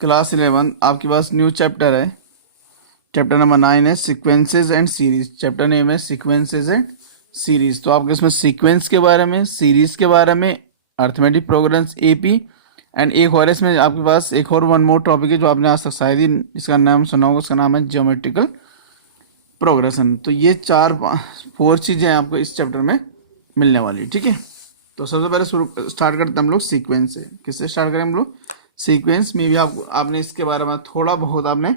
Class 11 आपके पास new chapter है। Chapter number 9 है sequences and series. Chapter name है सीक्वेंसेस एंड सीरीज। तो आपके इसमें सीक्वेंस के बारे में, सीरीज के बारे में, अर्थमेटिक प्रोग्रेस एपी एंड एक और इसमें आपके पास एक और वन मोर टॉपिक है जो आपने आज तक शायद ही इसका नाम सुना होगा। उसका नाम है ज्योमेट्रिकल प्रोग्रेशन। तो ये फोर चीजें आपको इस चैप्टर में मिलने वाली, ठीक है। तो सबसे पहले शुरू स्टार्ट करते हैं हम लोग सीक्वेंस से। किससे स्टार्ट करें हम लोग? सीक्वेंस में भी आपने इसके बारे में थोड़ा बहुत आपने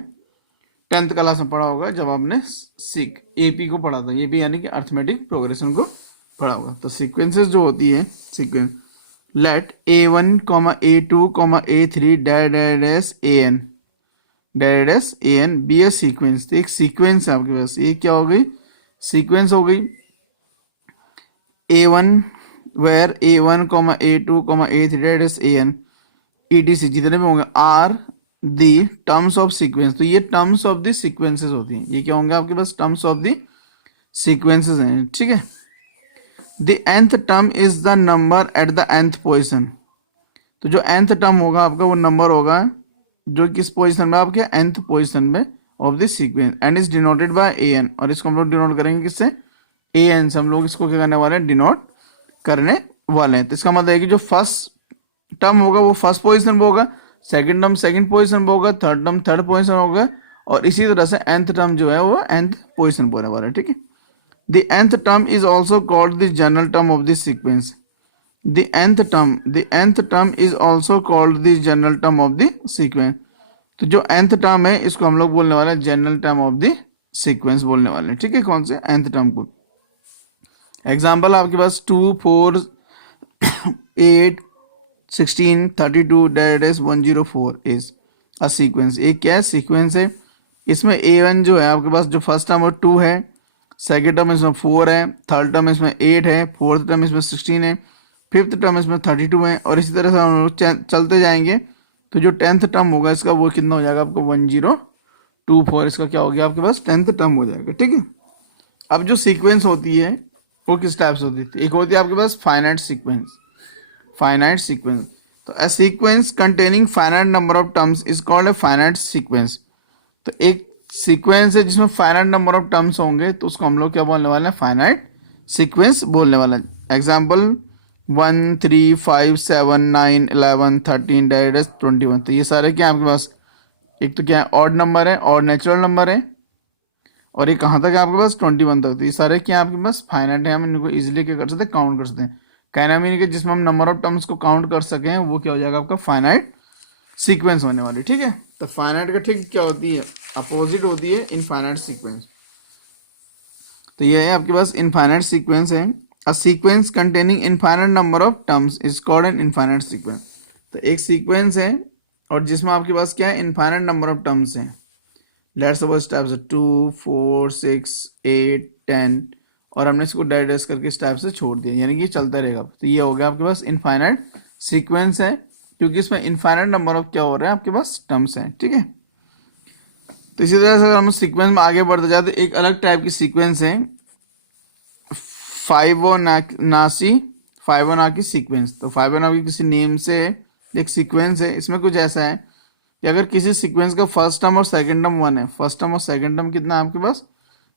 10th क्लास में पढ़ा होगा जब आपने एपी को पढ़ा था। एपी यानी कि अर्थमेटिक प्रोग्रेशन को पढ़ा होगा। तो सीक्वेंसेस जो होती है, sequence let A1, A2, A3 dash AN dash AN be a sequence. तो एक सीक्वेंस है आपके पास। ये क्या हो गई? सीक्वेंस हो गई। A1 where A1, A2, A3 dash AN ETC जितने भी होंगे are the terms of sequence. तो ये टर्म्स ऑफ द सीक्वेंसेस होती हैं। ये क्या होंगे आपके पास? टर्म्स ऑफ द सीक्वेंसेस हैं, ठीक है। The nth term is the number at the nth position. तो जो nth टर्म होगा आपका वो नंबर होगा जो किस पोजिशन में? आपके nth पोजिशन में of the sequence and is denoted by an। और इसको हम लोग डिनोट करेंगे किससे? an से हम लोग इसको क्या करने वाले हैं? डिनोट करने वाले हैं। तो इसका मतलब है कि जो फर्स्ट टर्म होगा वो फर्स्ट पोजीशन पे होगा, सेकंड टर्म सेकंड पोजीशन पे होगा, थर्ड टर्म थर्ड पोजीशन होगा, और इसी तरह से nth टर्म जो है वो nth पोजीशन पे होने वाला है, ठीक है। The nth term is also called the general term of the sequence. The nth term is also called the general term of the sequence. तो जो nth टर्म है इसको हम लोग बोलने वाले हैं general term of the sequence बोलने वाले हैं, ठीक है। कौन से? nth टर्म को। एग्जाम्पल आपके पास 2, 4, 8, 16, 32 डैश 104 इज अ सीक्वेंस। एक क्या है? सीक्वेंस है। इसमें A1 जो है आपके पास जो फर्स्ट टर्म और 2 है, सेकेंड टर्म इसमें 4 है, थर्ड टर्म इसमें 8 है, फोर्थ टर्म इसमें 16 है, फिफ्थ टर्म इसमें 32 है, और इसी तरह से हम लोग चलते जाएंगे। तो जो 10th टर्म होगा इसका वो कितना हो जाएगा आपको? 1024। इसका क्या हो गया आपके पास? 10th टर्म हो जाएगा, ठीक है। अब जो सीक्वेंस होती है वो किस टाइप से होती है? एक होती है आपके पास फाइनाइट सीक्वेंस। Finite sequence. तो a sequence containing finite number of terms is called a finite sequence. तो एक सीक्वेंस है जिसमें फाइनाइट नंबर ऑफ टर्म्स होंगे तो उसको हम लोग क्या बोलने वाले हैं? फाइनाइट सीक्वेंस बोलने वाले हैं। Example 1, 3, 5, 7, 9, 11, 13 dash 21। तो ये सारे क्या है आपके पास? एक तो क्या है? ऑड नंबर है, ऑड नेचुरल नंबर है, और ये कहाँ तक है आपके पास? 21 तक। तो ये सारे क्या है आपके पास? फाइनाइट है। हम इनको इजिली क्या कर सकते हैं? काउंट कर सकते हैं। कहना मीन कि जिसमें हम नंबर ऑफ टर्म्स को काउंट कर सकें वो क्या हो जाएगा आपका? फाइनाइट सीक्वेंस होने वाली, ठीक है। तो फाइनाइट का ठीक क्या होती है? अपोजिट होती है इनफाइनाइट सीक्वेंस। तो ये है आपके पास इनफाइनाइट सीक्वेंस है। अ sequence containing infinite number of terms is called an infinite sequence. तो एक सीक्वेंस है और जिसमें आपके पास क्या है? इनफाइनाइट नंबर ऑफ टर्म्स हैं। लेट्स सपोज टाइप से 2, 4, 6, 8, 10, और हमने इसको डाइवर्स करके इस टाइप से छोड़ दिया, यानी कि चलता रहेगा। तो ये हो गया आपके पास इनफाइनाइट सीक्वेंस है, क्योंकि इसमें इनफाइनाइट नंबर ऑफ क्या हो रहे हैं आपके पास? टर्म्स हैं, ठीक है। तो इसी तरह से अगर हम सीक्वेंस में आगे बढ़ते जाते एक अलग टाइप की सीक्वेंस है फाइबोनाची सीक्वेंस। तो फाइबोनाची किसी नेम से एक सीक्वेंस है। इसमें कुछ ऐसा है कि अगर किसी सीक्वेंस का फर्स्ट टर्म और सेकंड टर्म 1 है, फर्स्ट टर्म और सेकंड टर्म कितना है आपके पास?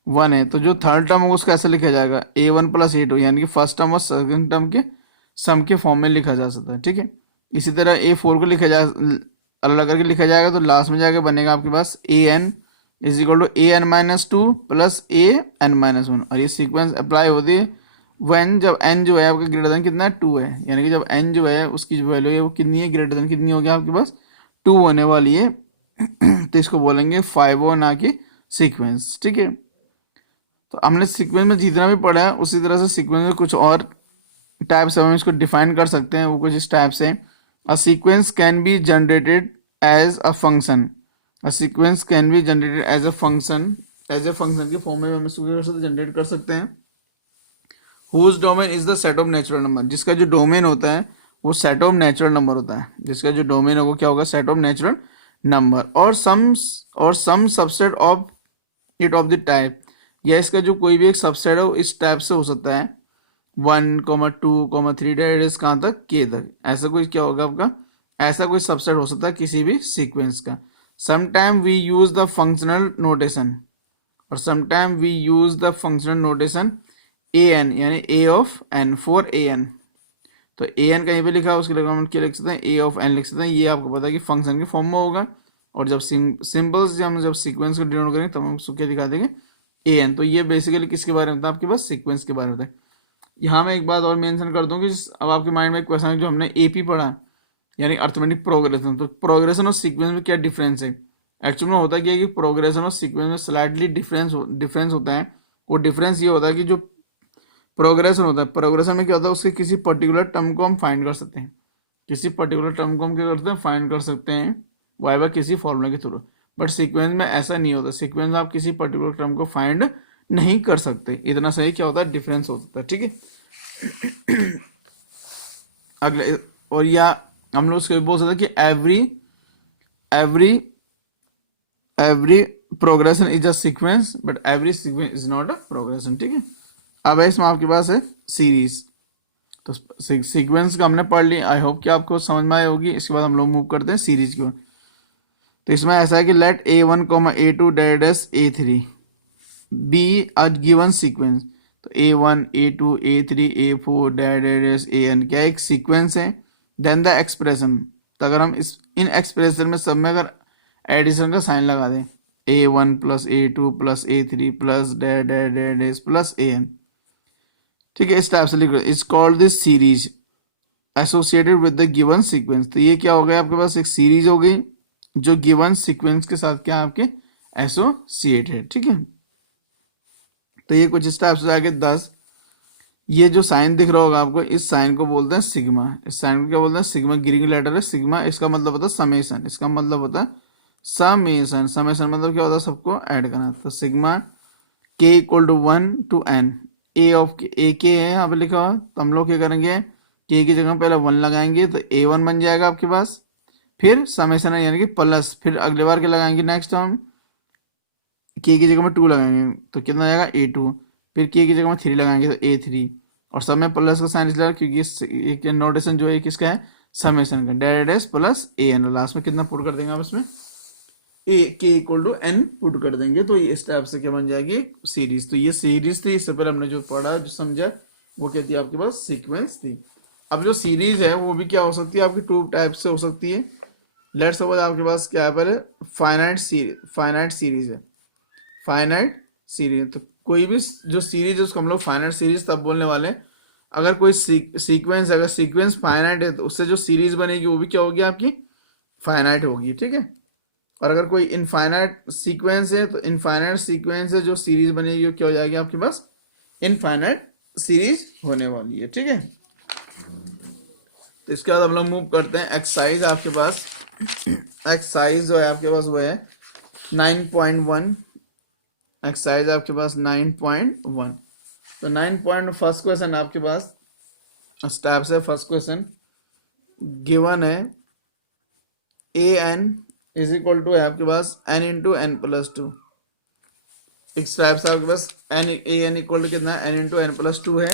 1 है, तो जो थर्ड टर्म होगा उसको ऐसे लिखा जाएगा A1 + A2, यानी कि फर्स्ट टर्म और सेकंड टर्म के सम के फॉर्म में लिखा जा सकता है, ठीक है। इसी तरह A4 को लिखा जा अलग अलग करके लिखा जाएगा, तो लास्ट में जाकर बनेगा आपके पास AN = AN-2 + AN-1। और ये सीक्वेंस अप्लाई होती है व्हेन जब n जो है आपका ग्रेटर देन कितना है? 2 है, यानी कि जब n जो है उसकी जो वैल्यू है वो कितनी है? ग्रेटर देन कितनी होगी आपके पास? 2 होने वाली है। तो इसको बोलेंगे फाइबोनाची सीक्वेंस, ठीक है। तो हमने सीक्वेंस में जितना भी पढ़ा है उसी तरह से सीक्वेंस में कुछ और टाइप से हम इसको डिफाइन कर सकते हैं। वो कुछ इस टाइप से a sequence can be generated as a function. A sequence can be generated as a function के फॉर्म में हम इसको जनरेट कर सकते हैं। Whose domain is the set of natural number. जिसका जो डोमेन होता है वो सेट ऑफ नेचुरल नंबर होता है। जिसका जो डोमेन होगा क्या होगा? सेट ऑफ नेचुरल नंबर और some subset of it of the type, या इसका जो कोई भी एक सबसेट है वो इस टाइप से हो सकता है 1, 2, 3 डेज कहाँ तक? K तक। ऐसा कोई क्या होगा आपका? ऐसा कोई सबसेट हो सकता है किसी भी सीक्वेंस का। Sometime we use the functional notation और sometime we use the functional notation A N यानी A of N for A N. तो ए एन कहीं पे लिखा है उसके लिए हम क्या लिख सकते हैं, ए ऑफ एन लिख सकते हैं। ये आपको पता है कि फंक्शन के फॉर्म में होगा और जब सिंबल्स हम जब सीक्वेंस को डिनोट करेंगे तब हम उसको क्या दिखा देंगे, ए एन। तो ये बेसिकली किसके बारे में था आपके पास, सीक्वेंस के बारे में था। यहाँ मैं एक बात और मेंशन कर दूं कि अब आपके माइंड में एक क्वेश्चन है जो हमने एपी पढ़ा यानी अर्थमेटिक प्रोग्रेशन। तो प्रोग्रेशन और सीक्वेंस में क्या डिफरेंस है, एक्चुअली में होता क्या है कि प्रोग्रेशन और सीक्वेंस में स्लाइटली डिफरेंस होता है। वो डिफरेंस ये होता है कि जो प्रोग्रेशन होता है, प्रोग्रेशन में क्या होता है उसके किसी पर्टिकुलर टर्म को हम फाइंड कर सकते हैं, किसी पर्टिकुलर टर्म को हम क्या करते हैं, फाइंड कर सकते हैं वाई बाय किसी फॉर्मूला के थ्रू। बट सीक्वेंस में ऐसा नहीं होता, सीक्वेंस में आप किसी पर्टिकुलर टर्म को फाइंड नहीं कर सकते। इतना सही क्या होता है, डिफरेंस हो सकता है, ठीक है। अगले और या हम लोग उसको बोल सकते हैं कि every every progression is a sequence but every sequence is not a progression, ठीक है। अब है इसमें आपके पास है सीरीज। तो सीक्वेंस का हमने पढ़ लिया, आई होप कि आपको समझ में आई होगी। इसके बाद हम लोग मूव करते हैं सीरीज की ओर। तो इसमें ऐसा है कि let A1, A2 dash A3 be a given sequence. तो A1, A2, A3, A4 dash AN क्या एक सीक्वेंस है। देन द एक्सप्रेशन, तो अगर हम इस इन एक्सप्रेशन में सब में अगर एडिशन का साइन लगा दें, A1 plus A2 plus A3 plus dash plus AN, ठीक है, इस टाइप से लिख रहे it's called this series associated with the given sequence. तो ये क्या हो गया, आपके पास एक सीरीज हो गई जो गिवन सीक्वेंस के साथ क्या आपके एसोसिएटेड, ठीक है। तो ये कुछ इस टाइप से आगे 10, ये जो साइन दिख रहा होगा आपको, इस साइन को बोलते हैं सिग्मा। इस साइन को क्या बोलते हैं, सिग्मा। ग्रीक लेटर है सिग्मा, इसका मतलब होता है समेशन, इसका मतलब होता है समेशन। समेशन मतलब क्या होता है, सबको ऐड करना। तो sigma K equal to 1 to n, A of A K है यहाँ पे लिखा हुआ। तो हम लोग क्या करेंगे, के की जगह पहले 1 लगाएंगे तो A1 बन जाएगा आपके पास, फिर समेशन है यानी कि प्लस, फिर अगले बार क्या लगाएंगे, नेक्स्ट हम के की जगह में 2 लगाएंगे तो कितना आ जाएगा A2, फिर के की जगह में 3 लगाएंगे तो A3, और सब में प्लस का साइन इसलिए क्योंकि एक नोटेशन जो है किसका है, समेशन का, डैश प्लस AN। लास्ट में कितना पुट कर देंगे आप इसमें, ए के इक्वल टू एन पुट कर देंगे। तो ये इस टाइप से क्या बन जाएगी, सीरीज। तो ये सीरीज थी, इससे पहले हमने जो पढ़ा जो समझा वो क्या थी आपके पास, सीक्वेंस थी। अब जो सीरीज है वो भी क्या हो सकती है आपकी, 2 टाइप से हो सकती है। लेट्स सपोज आपके पास क्या है, पहले फाइनाइट सीरीज है, फाइनाइट सीरीज। तो कोई भी जो सीरीज है उसको हम लोग फाइनाइट सीरीज तब बोलने वाले हैं अगर कोई सीक्वेंस, अगर सीक्वेंस फाइनाइट है तो उससे जो सीरीज बनेगी वो भी क्या होगी आपकी, फाइनाइट होगी, ठीक है। और अगर कोई इनफाइनाइट सीक्वेंस है तो इनफाइनाइट सीक्वेंस है जो सीरीज बनेगी वो क्या हो जाएगी आपके पास, इनफाइनाइट सीरीज होने वाली है, ठीक है। तो इसके बाद हम लोग मूव करते हैं एक्सरसाइज। आपके पास एक्सरसाइज जो है आपके पास वो है 9.1। एक्सरसाइज आपके पास 9.1। तो 9. फर्स्ट क्वेश्चन आपके पास स्टेप से, फर्स्ट क्वेश्चन गिवन है AN इज इक्वल टू है आपके पास n इंटू एन प्लस 2। इस टाइप से आपके पास AN इक्वल टू कितना, n इंटू एन प्लस 2 है।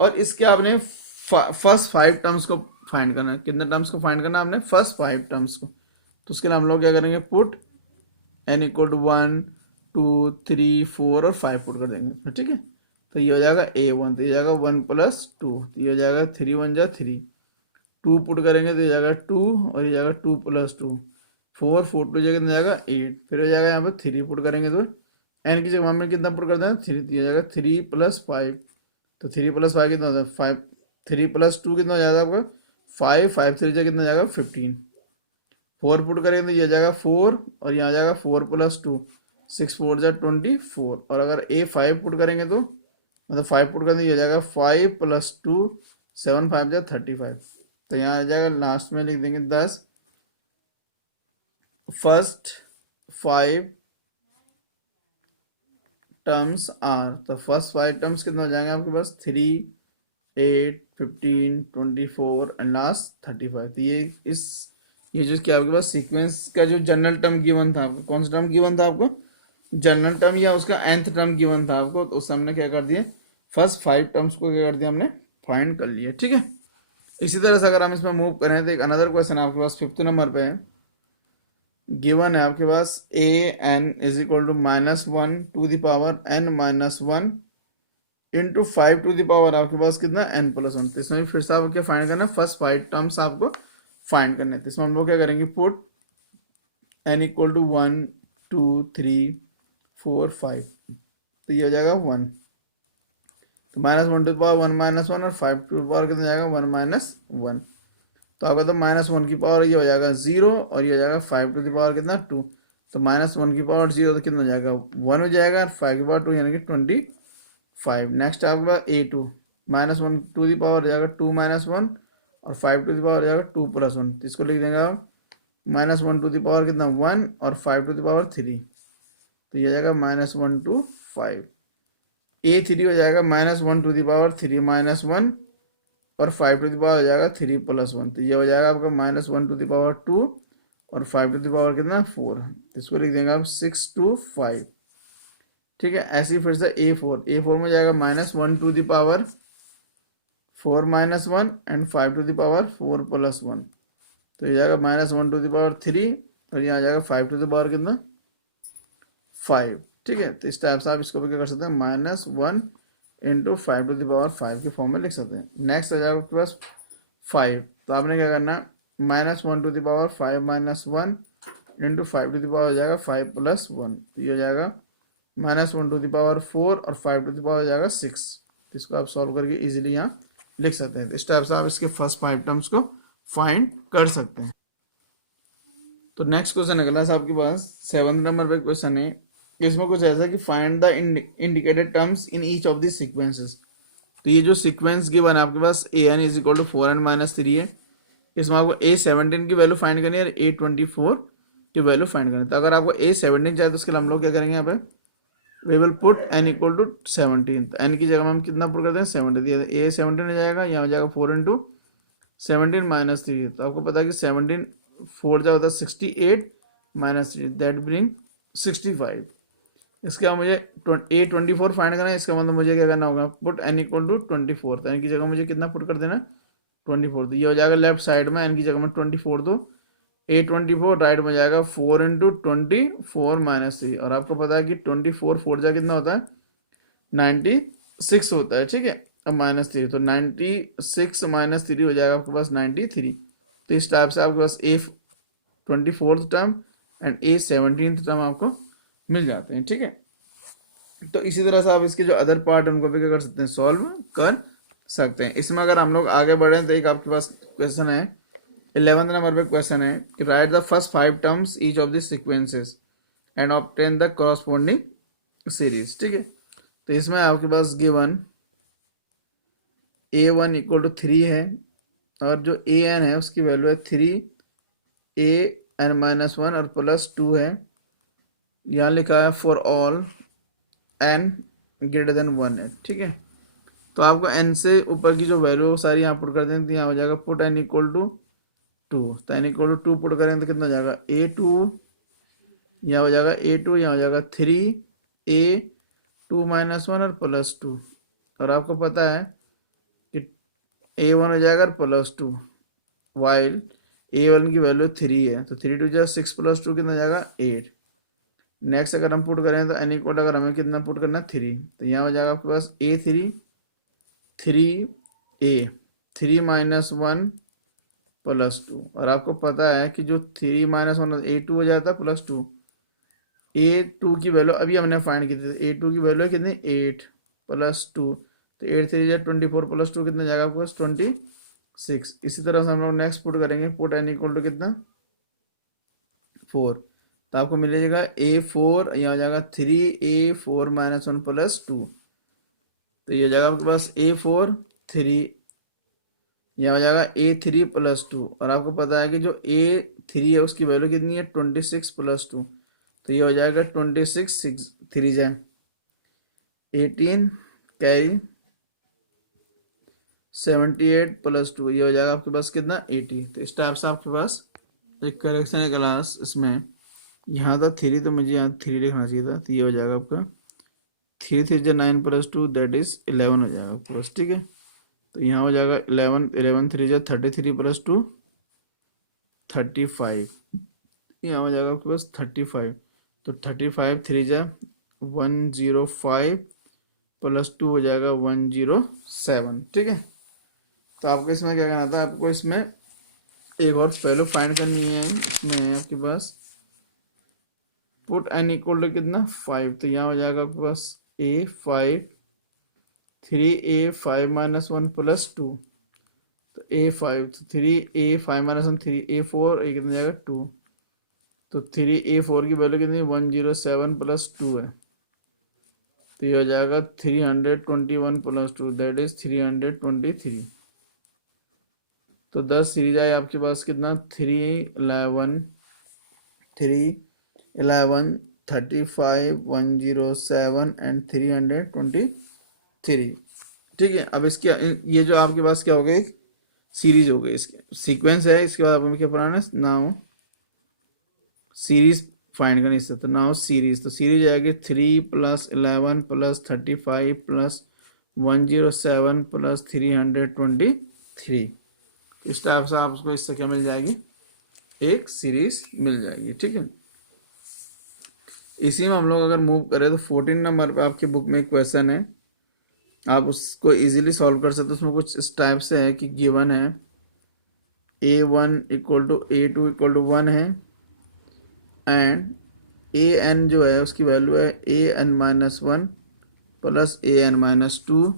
और इसके आपने फर्स्ट 5 टर्म्स को फाइंड करना है। कितने टर्म्स को फाइंड करना है आपने, फर्स्ट 5 टर्म्स को। तो उसके लिए हम लोग क्या करेंगे, पुट n इक्वल टू 1 2 3 4 और 5 पुट कर देंगे, ठीक है। तो ये हो जाएगा A1, तो ये जाएगा 1 प्लस 2, तो ये हो जाएगा 3 1 जा 3, 2 पुट करेंगे तो ये जाएगा 2 और ये जाएगा 2 प्लस 2, 4 4 टू जगह जाएगा 8, फिर हो जाएगा यहाँ पर 3 पुट करेंगे तो n की जगह में कितना पुट करते हैं 3, तो ये जाएगा 3 प्लस 5, तो 3 प्लस 5 कितना होता है 5, 3 प्लस 2 कितना हो जाएगा आपका 5, 5 3 जगह कितना जाएगा 15, 4 पुट करेंगे तो ये जाएगा 4 और यहाँ जाएगा 4 प्लस 2, 6 4 जा 24, और अगर A5 पुट करेंगे तो मतलब 5 पुट करेंगे ये जाएगा 5 प्लस 2 7 5 जा 35। तो यहाँ आ जाएगा लास्ट में लिख देंगे 10। फर्स्ट 5 टर्म्स आर, तो फर्स्ट 5 टर्म्स कितना हो जाएंगे आपके पास 3 8 15 24 एंड लास्ट 35। तो ये जो क्या आपके पास सीक्वेंस का जो जनरल टर्म गिवन था आपको, कौन सा टर्म गिवन था आपको, जनरल टर्म या उसका nth टर्म गिवन था आपको। तो उससे हमने क्या कर दिया, फर्स्ट 5 टर्म्स को क्या कर दिया हमने, फाइंड कर लिया, ठीक है। इसी तरह से अगर हम इसमें मूव करें तो एक अनदर क्वेश्चन आपके पास 5th नंबर पे है। गिवन है आपके पास A N is equal to -1 to the power n-1 into 5 to the power आपके पास कितना n+1। तो इसमें फिर से आपको क्या फाइंड करना है, फर्स्ट 5 टर्म्स आपको फाइंड करने हैं। तो इसमें हम लोग क्या करेंगे, पुट n इक्वल टू 1 2 3 4 5, तो ये हो जाएगा 1। तो -1 टू द पावर 1-1 और 5 टू द पावर कितना जाएगा 1-1। तो आपका तो -1 की पावर ये हो जाएगा 0 और ये हो जाएगा 5 टू द पावर कितना 2। तो -1 की पावर 0 तो कितना हो जाएगा 1 हो जाएगा, और 5 की पावर 2 यानी कि 25। नेक्स्ट आपके पास A2 -1 टू द पावर हो जाएगा 2-1 और 5 टू द पावर हो जाएगा 2+1। तो इसको लिख देंगे आप -1 टू द पावर कितना 1 और 5 टू द पावर 3, तो ये हो जाएगा -1 to 5। A3 हो जाएगा -1 टू द पावर 3-1 और 5 टू द पावर हो जाएगा 3+1। तो ये हो जाएगा आपका -1 टू द पावर 2 और 5 टू द पावर कितना 4। तो इसको लिख देंगे आप 6 to 5। ठीक है, ऐसे ही फिर से A4 में जाएगा -1 to the power 4-1 and 5 to the power 4+1। तो ये जाएगा -1 टू द पावर 3 और यहाँ जाएगा 5 टू द पावर कितना 5। ठीक है, तो इस टाइप से आप इसको भी क्या कर सकते हैं, -1 इंटू 5 टू द पावर 5 के फॉर्म में लिख सकते हैं। नेक्स्ट आ जाएगा आपके पास 5, तो आपने क्या करना है, -1 to the power 5-1 into 5 to the power हो जाएगा 5+1। तो ये हो जाएगा -1 टू द पावर 4 और 5 टू द पावर हो जाएगा 6। तो इसको आप सॉल्व करके इजीली यहाँ लिख सकते हैं। तो इस टाइप से आप इसके फर्स्ट 5 टर्म्स को फाइंड कर सकते हैं। तो नेक्स्ट क्वेश्चन अगला है आपके पास 7th नंबर पे क्वेश्चन है। इसमें कुछ ऐसा कि find the indicated terms in each of the sequences. तो ये जो सीक्वेंस गिवन है आपके पास an is equal to 4n-3 है, इसमें आपको a17 की वैल्यू फाइंड करनी है और a24 की वैल्यू फाइंड करनी है। तो अगर आपको a17 चाहिए तो उसके लिए हम लोग क्या करेंगे, यहाँ पे we will put n equal to 17। तो n की जगह में हम कितना पुट करते हैं 70, a17 हो जाएगा, यहाँ हो जाएगा 4 इंटू 17-3। तो आपको पता है कि 17 4 जा होता है 68 -3 दैट ब्रिंग 65। इसके बाद मुझे a24 फाइंड करना है। इसका मतलब मुझे क्या करना होगा, पुट n इक्वल टू 24। तो n की जगह मुझे कितना पुट कर देना 24। तो ये हो जाएगा लेफ्ट साइड में n की जगह में 24, तो a24 राइट में जाएगा 4 इंटू 24-3। और आपको पता है कि 24 4 जा कितना होता है 96 होता है। ठीक है, अब -3, तो 96 -3 हो जाएगा आपके पास 93। तो इस टाइप से आपके पास a24th term and a17th term आपको मिल जाते हैं। ठीक है, तो इसी तरह से आप इसके जो अदर पार्ट उनको भी क्या कर सकते हैं, सॉल्व कर सकते हैं। इसमें अगर हम लोग आगे बढ़े तो एक आपके पास क्वेश्चन है 11th नंबर पे क्वेश्चन है कि right the first 5 terms each of the sequences and obtain the corresponding series. ठीक है, तो इसमें आपके पास गिवन a1 इक्वल टू 3 है और जो an है उसकी वैल्यू है 3 a n-1 और +2 है। यहाँ लिखा है for all n greater than 1 है। ठीक है, तो आपको n से ऊपर की जो वैल्यू सारी यहाँ पुट कर दें, तो यहाँ हो जाएगा पुट n इक्वल टू 2। तो n इक्वल टू 2 पुट करें तो कितना हो जाएगा a2, यहाँ हो जाएगा a2, यहाँ हो जाएगा 3 a2-1 और +2। और आपको पता है कि a1 हो जाएगा +2 वाइल a1 की वैल्यू 3 है। तो 3 2 6 +2 कितना जाएगा 8। नेक्स्ट अगर हम पुट करें तो n इक्वल अगर हमें कितना पुट करना है 3, तो यहाँ हो जाएगा आपके पास a3 3a 3-1 +2। और आपको पता है कि जो 3-1 a2 हो जाता है +2, a2 की वैल्यू अभी हमने फाइंड की थी, a2 की वैल्यू है कितनी 8 +2। तो 8 3 24 +2 कितना जाएगा आपके पास 26। इसी तरह से हम लोग नेक्स्ट पुट करेंगे, पुट n इक्वल टू कितना 4। तो आपको मिलेगा a4, यहाँ हो जाएगा 3a4-1 +2। तो ये हो जाएगा आपके पास a4 3, यहाँ हो जाएगा a3 +2। और आपको पता है कि जो a3 है उसकी वैल्यू कितनी है 26 +2। तो ये हो जाएगा 26 6 3 जाए 18 कैरी 78 +2, ये हो जाएगा आपके पास कितना 80। तो इस टाइप से आपके पास एक करेक्शन है क्लास। इसमें यहाँ था 3, तो मुझे यहाँ 3 लिखना चाहिए था। तो ये हो जाएगा आपका 3 3 9 +2 दैट इज 11 हो जाएगा आपके पास। ठीक है, तो यहाँ हो जाएगा 11 3 जा 33 प्लस 2 35, यहाँ हो जाएगा आपके पास 35। तो 35 3 जा 105 प्लस 2 हो जाएगा 107। ठीक है, तो आपको इसमें क्या करना था, आपको इसमें एक और वैल्यू फाइंड करनी है। इसमें है आपके पास पुट n इक्वल टू कितना 5, तो यहाँ हो जाएगा आपके पास a5 3a5 माइनस 1 प्लस 2, तो a5 तो 3a5 माइनस 1 3a4 a कितना जाएगा 2, तो 3a4 की वैल्यू कितनी 107 प्लस 2 है, तो ये हो जाएगा 321 प्लस 2 दैट इज 323। तो 10 सीरीज आए आपके पास कितना 311 35 107 एंड 323। ठीक है, अब इसके ये जो आपके पास क्या हो गई सीरीज हो गई, इसके सीक्वेंस है। इसके बाद हमें क्या पढ़ाना है, नाउ सीरीज फाइंड करनी इससे, तो नाउ सीरीज, तो सीरीज आएगी 3 प्लस 11 प्लस 35 प्लस 107 प्लस 323। इस टाइप से आपको इससे क्या मिल जाएगी, एक सीरीज मिल जाएगी। ठीक है, इसी में हम लोग अगर मूव करें तो 14 नंबर पे आपकी बुक में एक क्वेश्चन है, आप उसको इजीली सॉल्व कर सकते हो। उसमें कुछ इस टाइप से है कि गिवन है a1 equal to a2 equal to 1 है एंड an जो है उसकी वैल्यू है an minus 1 plus an minus 2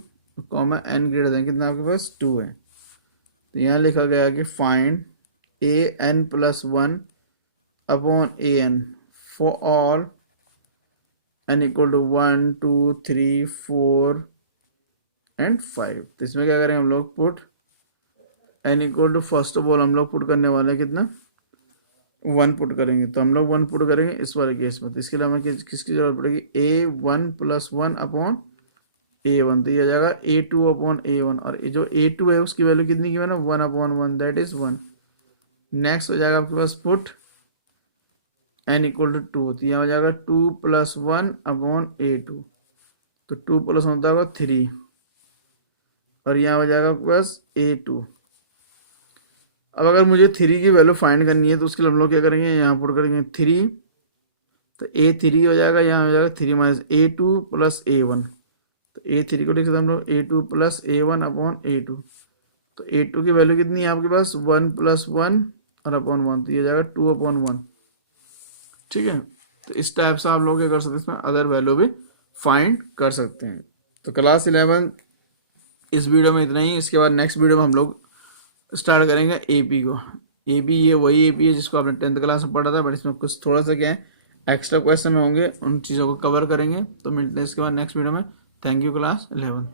comma n greater than कितना आपके पास 2 है। तो यहाँ लिखा गया कि find an plus 1 upon an for all n equal to 1 2 3 4 and 5। तो इसमें क्या करेंगे हम लोग, put n equal to first of all हम लोग पुट करने वाले हैं कितना 1 पुट करेंगे, तो हम लोग 1 पुट करेंगे इस वाले केस में। तो इसके लिए हमें किसकी जरूरत पड़ेगी, a1 प्लस 1 अपॉन a1, तो ये आ जाएगा a2 अपॉन a1, और जो a2 है उसकी वैल्यू कितनी की है ना 1 अपॉन 1 दैट इज 1। नेक्स्ट हो जाएगा आपके पास पुट n इक्वल टू 2, तो यहाँ हो जाएगा 2 प्लस 1 अपॉन a2, तो 2 प्लस होता होगा 3, और यहाँ हो जाएगा आपके पास a2। अब अगर मुझे 3 की वैल्यू फाइंड करनी है तो उसके लिए हम लोग क्या करेंगे, यहाँ पुट करेंगे 3, तो a3 हो जाएगा, यहाँ हो जाएगा 3 माइनस a2 प्लस a1, तो a3 को लिख सकते हम लोग a2 plus a1 upon a2, तो a2 की वैल्यू कितनी है आपके पास 1 प्लस 1 और अपॉन 1, तो ये जाएगा 2 अपॉन 1। ठीक है, तो इस टाइप से आप लोग क्या कर सकते हैं, इसमें अदर वैल्यू भी फाइंड कर सकते हैं। तो क्लास 11 इस वीडियो में इतना ही। इसके बाद नेक्स्ट वीडियो में हम लोग स्टार्ट करेंगे एपी को। एपी ये वही एपी है जिसको आपने 10th क्लास में पढ़ा था, बट इसमें कुछ थोड़ा सा क्या है एक्स्ट्रा क्वेश्चन होंगे, उन चीज़ों को कवर करेंगे। तो मिलते हैं इसके बाद नेक्स्ट वीडियो में। Thank you class 11।